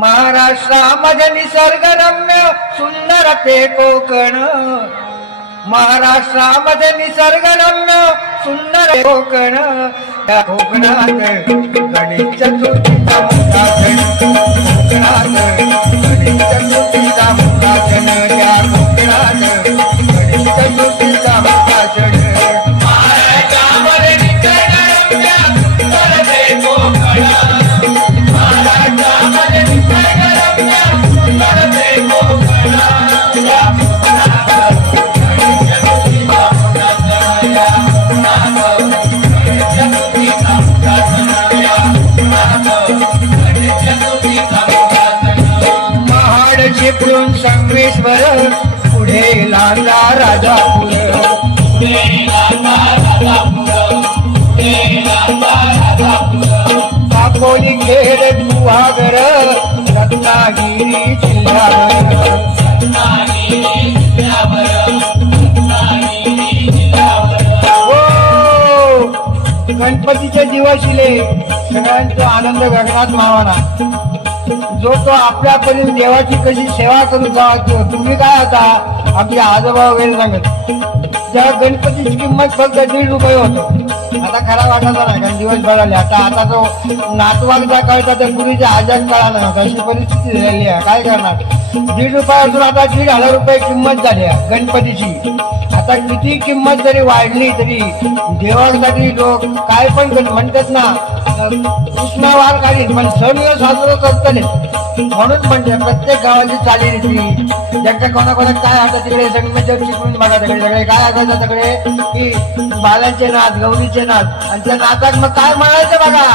महाराष्ट्रामध्ये निसर्गरम्य सुंदर ते कोकण, महाराष्ट्रामध्ये निसर्गरम्य सुंदर कोकण, त्या कोकणात गणेश चतुर्थीचा मोठा सण, कोकणात गणेश चतुर्थीचा मोठा सण, त्या कोकणात गणेश चतुर्थीचा मोठा सण. महाराष्ट्रामध्ये निसर्गरम्य सुंदर ते कोकण, लांजा राजापूर काकोली खेड गुहागर रत्नागिरी जिल्ह्यावर गणपतीच्या दिवशीले सगळ्यांचा आनंद गगनात मावाना जो तो आपल्यापर्यंत देवाची कशी सेवा करू जावा तुम्ही काय आता आपली आजोबा वगैरे सांगत जेव्हा गणपतीची किंमत फक्त 1.5 रुपये होतो आता खरा वाटायचा नाही कारण दिवस बदलले आता तो नातवागदा कळता त्या पूर्वीच्या आजाद कळाला नव्हता अशी परिस्थिती झालेली आहे काय करणार 1.5 रुपयापासून आता 1,500 रुपये किंमत झाली आहे गणपतीची आता किती किंमत जरी वाढली तरी देवासाठी लोक काय पण म्हणतात ना कृष्णावार काढीन पण सण साजरा करतले म्हणून म्हणजे प्रत्येक गावाची चालीरीती ज्यांच्या कोणाकोणात काय आता तिकडे संगमेश्वर शिकून बघा तिकडे सगळे काय असायचं तिकडे की बालांचे नाच गौरीचे नाच आणि त्या नाचात मग काय म्हणायचं बघा